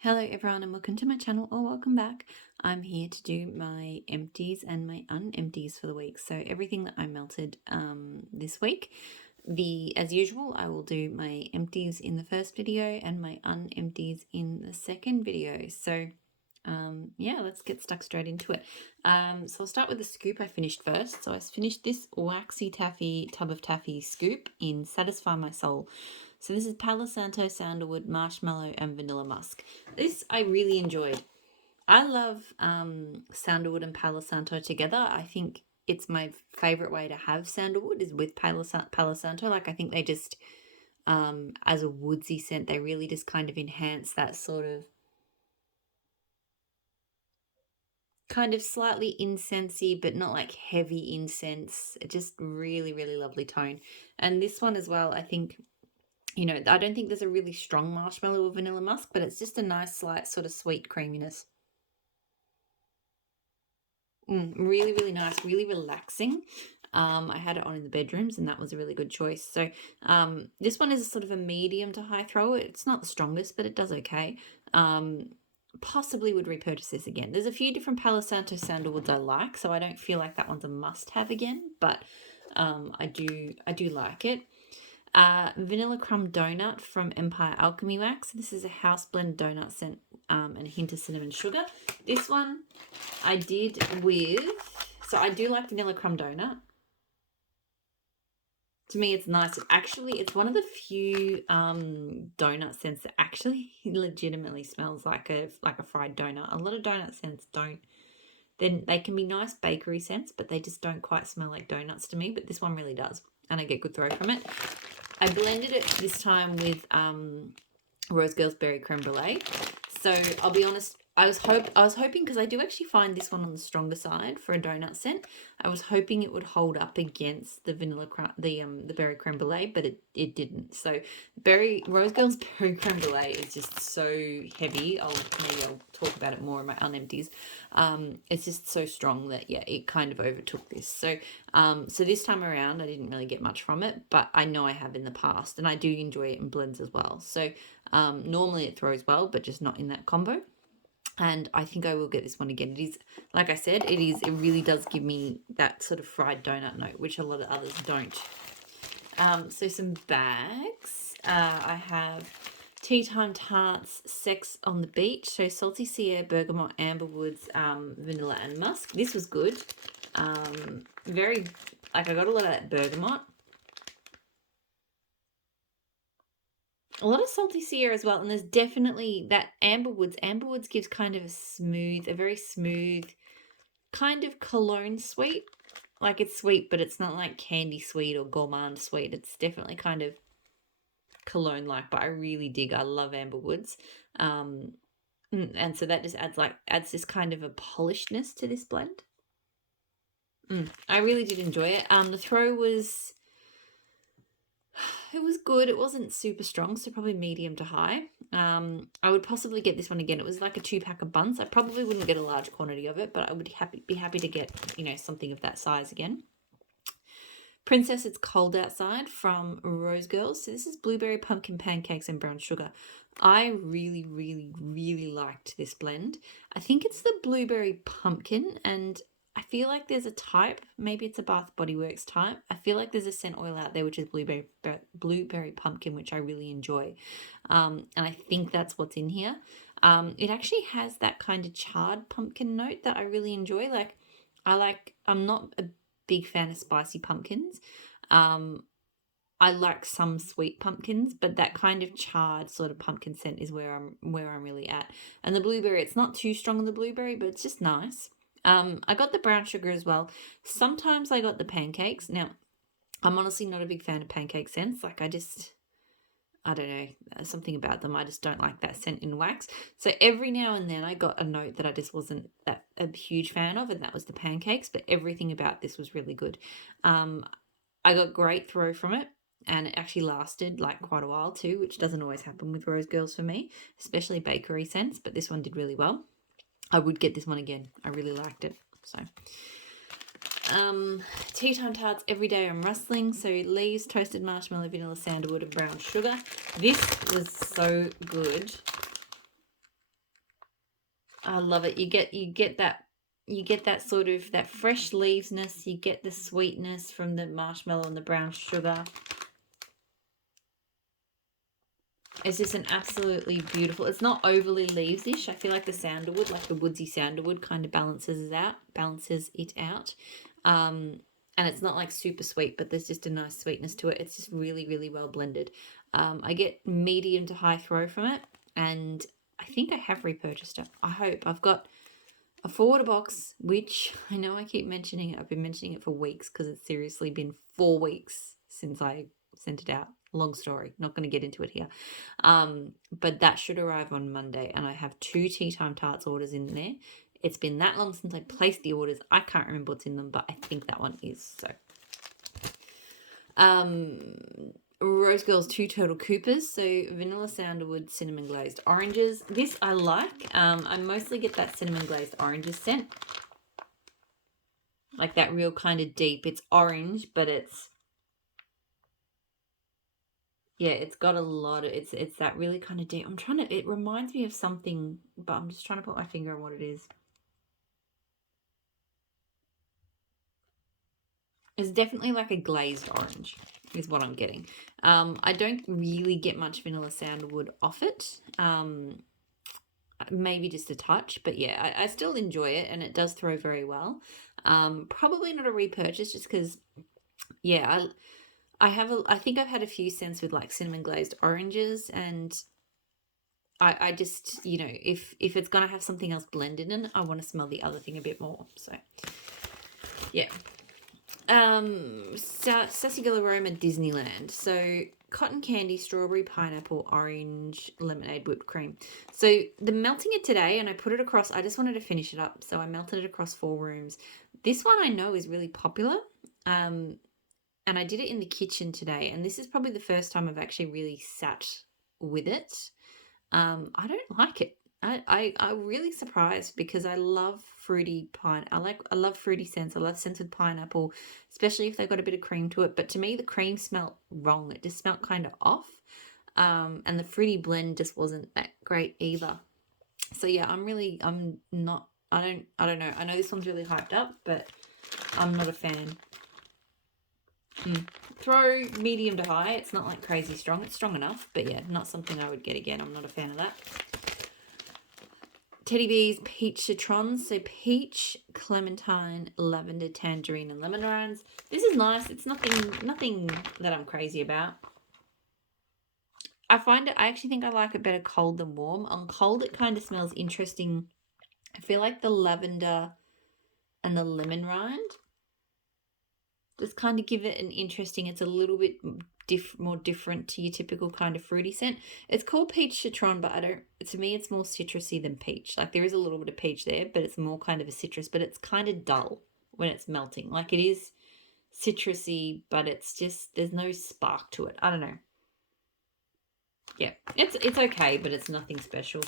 Hello everyone and welcome to my channel or welcome back. I'm here to do my empties and my unempties for the week. So everything that I melted this week. As usual, I will do my empties in the first video and my unempties in the second video. So yeah, let's get stuck straight into it. So I'll start with the scoop I finished first. So I finished this waxy taffy tub of taffy scoop in Satisfy My Soul. So this is Palo Santo, sandalwood, marshmallow, and vanilla musk. This I really enjoyed. I love sandalwood and Palo Santo together. I think it's my favorite way to have sandalwood is with Palo Santo. Like I think they just, as a woodsy scent, they really just kind of enhance that sort of kind of slightly incensey, but not like heavy incense. It just really, really lovely tone. And this one as well, I think, I don't think there's a really strong marshmallow or vanilla musk, but it's just a nice, slight sort of sweet creaminess. Really, really nice, really relaxing. I had it on in the bedrooms and that was a really good choice. So this one is sort of a medium to high thrower. It's not the strongest, but it does okay. Possibly would repurchase this again. There's a few different Palo Santo sandalwoods I like, so I don't feel like that one's a must-have again, but I do like it. Vanilla Crumb Donut from Empire Alchemy Wax. This is a house blend donut scent and a hint of cinnamon sugar. This one I did with, so I do like Vanilla Crumb Donut. To me, it's nice. It's one of the few donut scents that actually legitimately smells like a fried donut. A lot of donut scents don't. Then they can be nice bakery scents, but they just don't quite smell like donuts to me. But this one really does, and I get good throw from it. I blended it this time with Rose Girls Berry Creme Brulee. So I'll be honest, I was hoping, because I do actually find this one on the stronger side for a donut scent. I was hoping it would hold up against the the berry creme brulee, but it didn't. So Rose Girls Berry Creme Brulee is just so heavy. Maybe I'll talk about it more in my unempties. It's just so strong that yeah, it kind of overtook this. So so this time around I didn't really get much from it, but I know I have in the past, and I do enjoy it in blends as well. So normally it throws well, but just not in that combo. And I think I will get this one again. It is, like I said, it really does give me that sort of fried donut note, which a lot of others don't. So some bags. I have Tea Time Tarts, Sex on the Beach. So Salty Sea Air, Bergamot, Amberwoods, Vanilla and Musk. This was good. Very, I got a lot of that bergamot. A lot of salty Sierra as well, and there's definitely that Amberwoods. Amberwoods gives kind of a very smooth kind of cologne sweet. Like it's sweet, but it's not like candy sweet or gourmand sweet. It's definitely kind of cologne-like, but I love Amberwoods. And so that just adds this kind of a polishedness to this blend. I really did enjoy it. The throw was good. It wasn't super strong, so probably medium to high. I would possibly get this one again. It was like a 2-pack of buns. I probably wouldn't get a large quantity of it, but I would be happy to get, something of that size again. Princess It's Cold Outside from Rose Girls. So this is blueberry pumpkin pancakes and brown sugar. I really, really, really liked this blend. I think it's the blueberry pumpkin, and I feel like there's a type, maybe it's a Bath Body Works type. I feel like there's a scent oil out there which is blueberry pumpkin, which I really enjoy. And I think that's what's in here. It actually has that kind of charred pumpkin note that I really enjoy. I'm not a big fan of spicy pumpkins. I like some sweet pumpkins, but that kind of charred sort of pumpkin scent is where I'm really at. And the blueberry, it's not too strong on the blueberry, but it's just nice. I got the brown sugar as well. Sometimes I got the pancakes. Now, I'm honestly not a big fan of pancake scents. I don't know, something about them. I just don't like that scent in wax. So every now and then I got a note that I just wasn't a huge fan of, and that was the pancakes, but everything about this was really good. I got great throw from it, and it actually lasted like quite a while too, which doesn't always happen with Rose Girls for me, especially bakery scents, but this one did really well. I would get this one again. I really liked it. So Tea Time Tarts Every Day I'm Rustling. So leaves, toasted marshmallow, vanilla, sandalwood and brown sugar. This was so good. I love it. You get that sort of that fresh leavesness. You get the sweetness from the marshmallow and the brown sugar. It's just an absolutely beautiful. It's not overly leaves-ish. I feel like the sandalwood, like the woodsy sandalwood, kind of balances it out. And it's not like super sweet, but there's just a nice sweetness to it. It's just really, really well blended. I get medium to high throw from it, and I think I have repurchased it. I hope. I've got a forwarder box, which I know I keep mentioning it. I've been mentioning it for weeks because it's seriously been 4 weeks since I sent it out. Long story, not going to get into it here. But that should arrive on Monday, and I have 2 tea time tarts orders in there. It's been that long since I placed the orders. I can't remember what's in them, but I think that one is. So Rose Girls 2 Turtle Coopers, so vanilla sandalwood, cinnamon glazed oranges. This I like. I mostly get that cinnamon glazed oranges scent, like that real kind of deep. It's orange, but it's got a lot of it's that really kind of deep. It reminds me of something, but I'm just trying to put my finger on what it is. It's definitely like a glazed orange is what I'm getting. I don't really get much vanilla sandalwood off it. Maybe just a touch, but yeah, I still enjoy it, and it does throw very well. Probably not a repurchase, just because, yeah, I think I've had a few scents with like cinnamon glazed oranges, and I just, if it's gonna have something else blended in, I want to smell the other thing a bit more. So yeah. Sassy Girl Aroma Disneyland. So cotton candy, strawberry, pineapple, orange, lemonade, whipped cream. So the melting it today, and I put it across. I just wanted to finish it up, so I melted it across 4 rooms. This one I know is really popular. And I did it in the kitchen today, and this is probably the first time I've actually really sat with it. I don't like it. I'm really surprised because I love fruity pine. I love fruity scents. I love scents with pineapple, especially if they've got a bit of cream to it. But to me, the cream smelled wrong. It just smelled kind of off. And the fruity blend just wasn't that great either. So yeah, I'm not. I don't know. I know this one's really hyped up, but I'm not a fan. Throw medium to high. It's not like crazy strong. It's strong enough, but yeah, not something I would get again. I'm not a fan of that. Teddy Bees Peach Citrons. So peach, clementine, lavender, tangerine, and lemon meringues. This is nice. It's nothing that I'm crazy about. I actually think I like it better cold than warm. On cold, it kind of smells interesting. I feel like the lavender and the lemon rind just kind of give it an interesting, it's a little bit more different to your typical kind of fruity scent. It's called peach citron, but to me it's more citrusy than peach. Like there is a little bit of peach there, but it's more kind of a citrus, but it's kind of dull when it's melting. Like it is citrusy, but it's just, there's no spark to it. I don't know. Yeah, it's okay, but it's nothing special.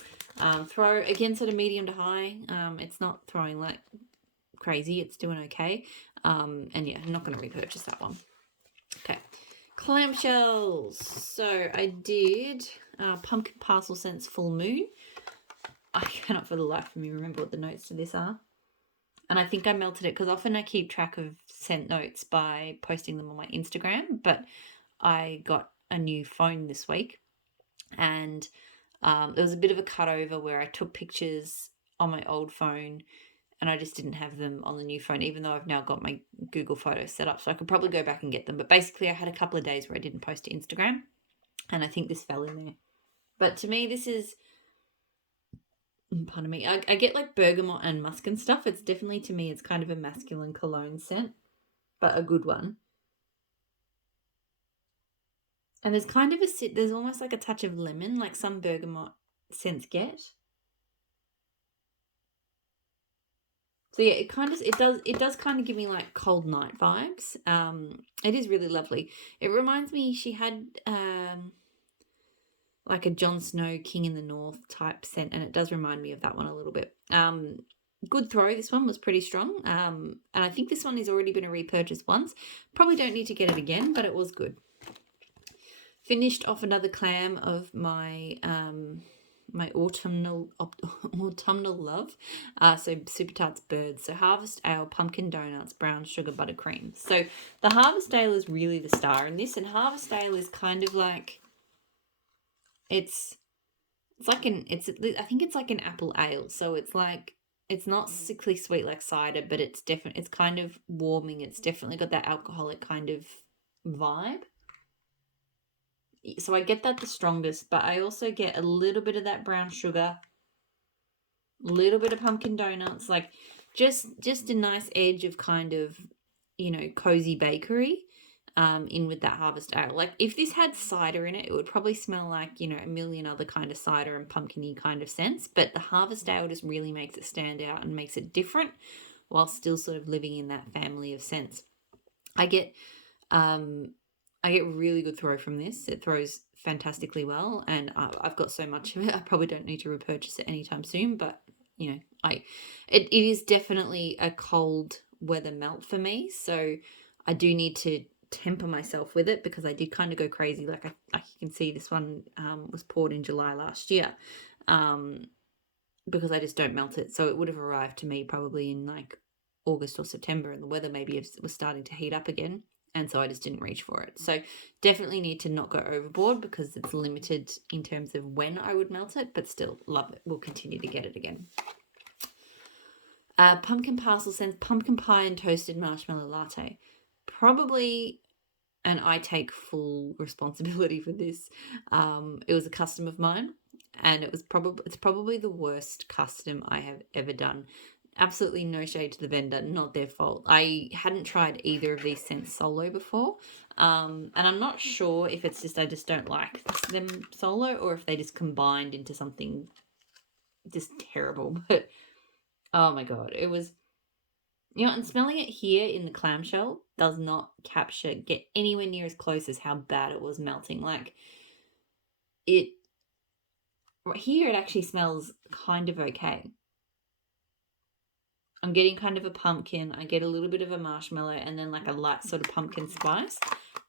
Throw again, sort of medium to high. It's not throwing like crazy. It's doing okay. And yeah, I'm not going to repurchase that one. Okay. Clamshells. So I did Pumpkin Parcel Scents Full Moon. I cannot for the life of me remember what the notes to this are. And I think I melted it because often I keep track of scent notes by posting them on my Instagram. But I got a new phone this week, and there was a bit of a cutover where I took pictures on my old phone and I just didn't have them on the new phone, even though I've now got my Google Photos set up. So I could probably go back and get them. But basically, I had a couple of days where I didn't post to Instagram, and I think this fell in there. But to me, this is, pardon me, I get like bergamot and musk and stuff. It's definitely, to me, it's kind of a masculine cologne scent, but a good one. And there's kind of there's almost like a touch of lemon, like some bergamot scents get. So yeah, it does kind of give me like cold night vibes. It is really lovely. It reminds me, she had like a Jon Snow King in the North type scent, and it does remind me of that one a little bit. Good throw. This one was pretty strong. And I think this one has already been a repurchase once. Probably don't need to get it again, but it was good. Finished off another clam of my my autumnal love. So Super Tarts Birds. So Harvest Ale, Pumpkin Donuts, Brown Sugar Buttercream. So the Harvest Ale is really the star in this, and Harvest Ale is kind of like it's like I think it's like an apple ale. So it's like it's not sickly sweet like cider, but it's kind of warming. It's definitely got that alcoholic kind of vibe. So I get that the strongest, but I also get a little bit of that brown sugar, a little bit of pumpkin donuts, like just a nice edge of kind of, cozy bakery in with that Harvest Ale. Like if this had cider in it, it would probably smell like, a million other kind of cider and pumpkin-y kind of scents, but the Harvest Ale just really makes it stand out and makes it different while still sort of living in that family of scents. I get really good throw from this. It throws fantastically well, and I've got so much of it. I probably don't need to repurchase it anytime soon, but it is definitely a cold weather melt for me. So I do need to temper myself with it because I did kind of go crazy. Like you can see, this one was poured in July last year, because I just don't melt it. So it would have arrived to me probably in like August or September, and the weather maybe was starting to heat up again, and so I just didn't reach for it. So definitely need to not go overboard because it's limited in terms of when I would melt it, but still love it. We'll continue to get it again. Pumpkin Parcel sends pumpkin pie and toasted marshmallow latte. Probably, and I take full responsibility for this. It was a custom of mine, and it's probably the worst custom I have ever done. Absolutely no shade to the vendor, not their fault. I hadn't tried either of these scents solo before, and I'm not sure if it's just I just don't like them solo, or if they just combined into something just terrible. But oh my god, it was, and smelling it here in the clamshell does not get anywhere near as close as how bad it was melting. Like it here, it actually smells kind of okay. I'm getting kind of a pumpkin. I get a little bit of a marshmallow and then like a light sort of pumpkin spice.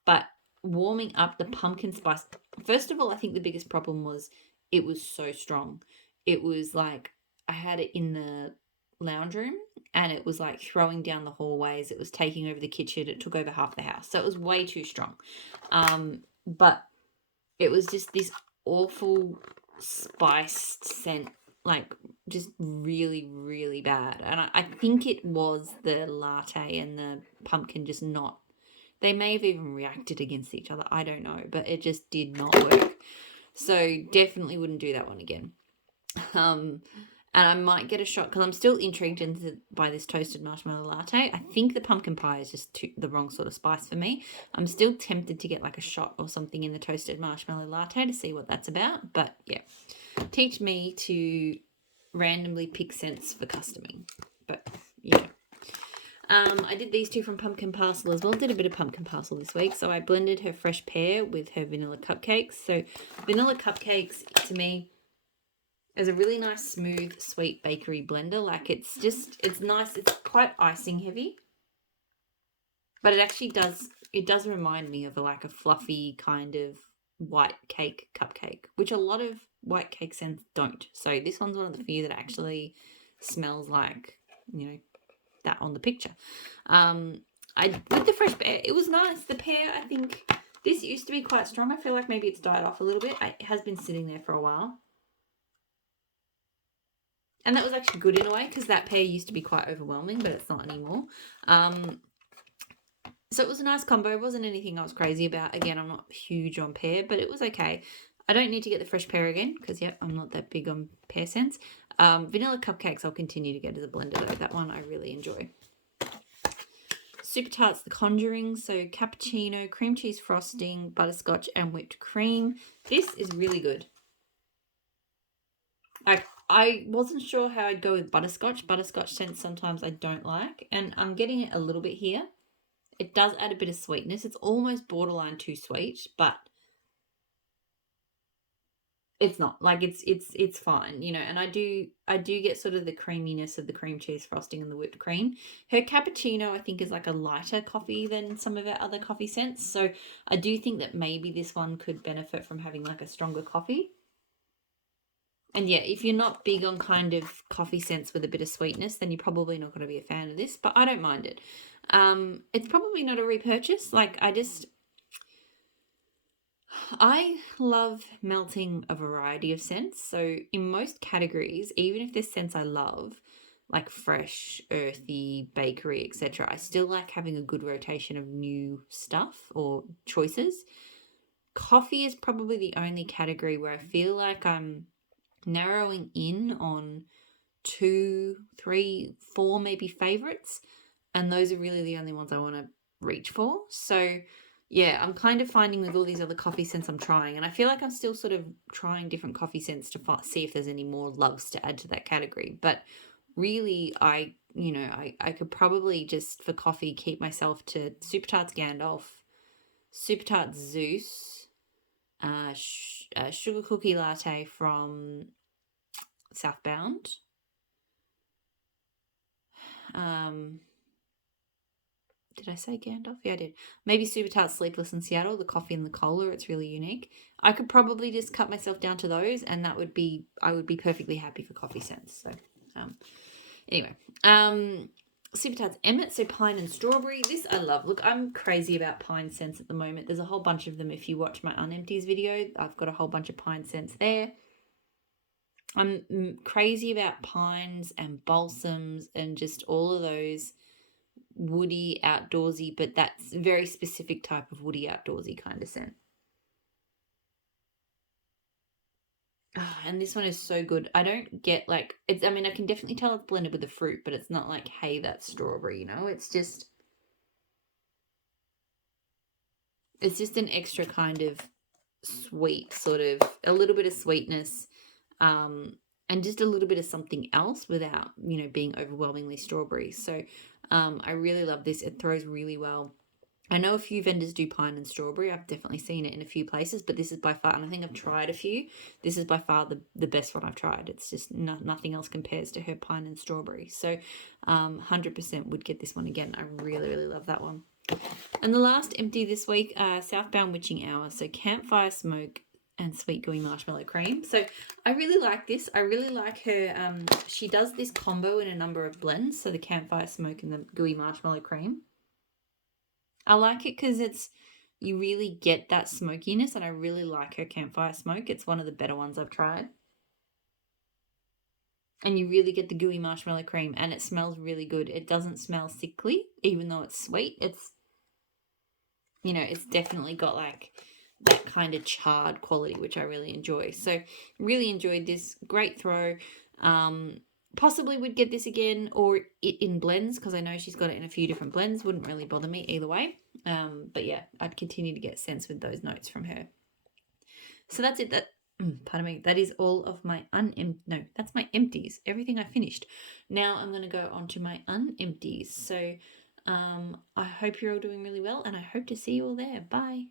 But warming up the pumpkin spice, first of all, I think the biggest problem was it was so strong. It was like I had it in the lounge room and it was like throwing down the hallways. It was taking over the kitchen. It took over half the house. So it was way too strong. But it was just this awful spiced scent, like just really, really bad. And I think it was the latte and the pumpkin just not, they may have even reacted against each other. I don't know, but it just did not work. So definitely wouldn't do that one again. And I might get a shot because I'm still intrigued by this toasted marshmallow latte. I think the pumpkin pie is just the wrong sort of spice for me. I'm still tempted to get like a shot or something in the toasted marshmallow latte to see what that's about. But yeah, teach me to randomly pick scents for customing. But yeah. I did these two from Pumpkin Parcel as well. Did a bit of Pumpkin Parcel this week. So I blended her fresh pear with her vanilla cupcakes. So vanilla cupcakes to me is a really nice, smooth, sweet bakery blender. Like it's nice. It's quite icing heavy, but it does remind me of like a fluffy kind of white cake cupcake, which a lot of white cake scents don't. So this one's one of the few that actually smells like, that on the picture. With the fresh pear, it was nice. The pear, I think this used to be quite strong. I feel like maybe it's died off a little bit. It has been sitting there for a while. And that was actually good in a way because that pear used to be quite overwhelming, but it's not anymore. So it was a nice combo. It wasn't anything I was crazy about. Again, I'm not huge on pear, but it was okay. I don't need to get the fresh pear again because, I'm not that big on pear scents. Vanilla cupcakes I'll continue to get as a blender though. That one I really enjoy. Super Tarts The Conjuring. So cappuccino, cream cheese frosting, butterscotch and whipped cream. This is really good. I wasn't sure how I'd go with butterscotch. Butterscotch scents sometimes I don't like, and I'm getting it a little bit here. It does add a bit of sweetness. It's almost borderline too sweet, but it's not. Like it's fine, and I do get sort of the creaminess of the cream cheese frosting and the whipped cream. Her cappuccino I think is like a lighter coffee than some of our other coffee scents. So I do think that maybe this one could benefit from having like a stronger coffee. And yeah, if you're not big on kind of coffee scents with a bit of sweetness, then you're probably not going to be a fan of this, but I don't mind it. It's probably not a repurchase. Like, I love melting a variety of scents. So in most categories, even if there's scents I love, like fresh, earthy, bakery, etc., I still like having a good rotation of new stuff or choices. Coffee is probably the only category where I feel like I'm narrowing in on 2, 3, 4 maybe favorites, and those are really the only ones I want to reach for. So yeah, I'm kind of finding with all these other coffee scents I'm trying, and I feel like I'm still sort of trying different coffee scents to see if there's any more loves to add to that category. But really, I could probably just for coffee keep myself to Super Tarts Gandalf, Super Tarts Zeus, sugar cookie latte from Southbound. Did I say Gandalf? Yeah, I did. Maybe Super Tart Sleepless in Seattle, the coffee and the cola. It's really unique. I could probably just cut myself down to those, and I would be perfectly happy for coffee scents. So, anyway, Super Tarts Emmett, so pine and strawberry. This I love. Look, I'm crazy about pine scents at the moment. There's a whole bunch of them. If you watch my Unempties video, I've got a whole bunch of pine scents there. I'm crazy about pines and balsams and just all of those woody, outdoorsy, but that's very specific type of woody, outdoorsy kind of scent. Oh, and this one is so good. I don't get like it's. I mean, I can definitely tell it's blended with the fruit, but it's not like, hey, that's strawberry. It's just an extra kind of sweet, sort of a little bit of sweetness, and just a little bit of something else without being overwhelmingly strawberry. So, I really love this. It throws really well. I know a few vendors do pine and strawberry. I've definitely seen it in a few places, but this is by far, and I think I've tried a few. This is by far the best one I've tried. It's just nothing else compares to her pine and strawberry. So 100% would get this one again. I really, really love that one. And the last empty this week, Southbound Witching Hour. So campfire smoke and sweet gooey marshmallow cream. So I really like this. I really like her. She does this combo in a number of blends. So the campfire smoke and the gooey marshmallow cream. I like it because you really get that smokiness, and I really like her campfire smoke. It's one of the better ones I've tried. And you really get the gooey marshmallow cream, and it smells really good. It doesn't smell sickly, even though it's sweet. It's definitely got like that kind of charred quality, which I really enjoy. So really enjoyed this. Great throw. Possibly would get this again, or it in blends, because I know she's got it in a few different blends. Wouldn't really bother me either way. But yeah, I'd continue to get scents with those notes from her. So that's it. Pardon me. That is all of my that's my empties. Everything I finished. Now I'm going to go on to my unempties. So I hope you're all doing really well, and I hope to see you all there. Bye.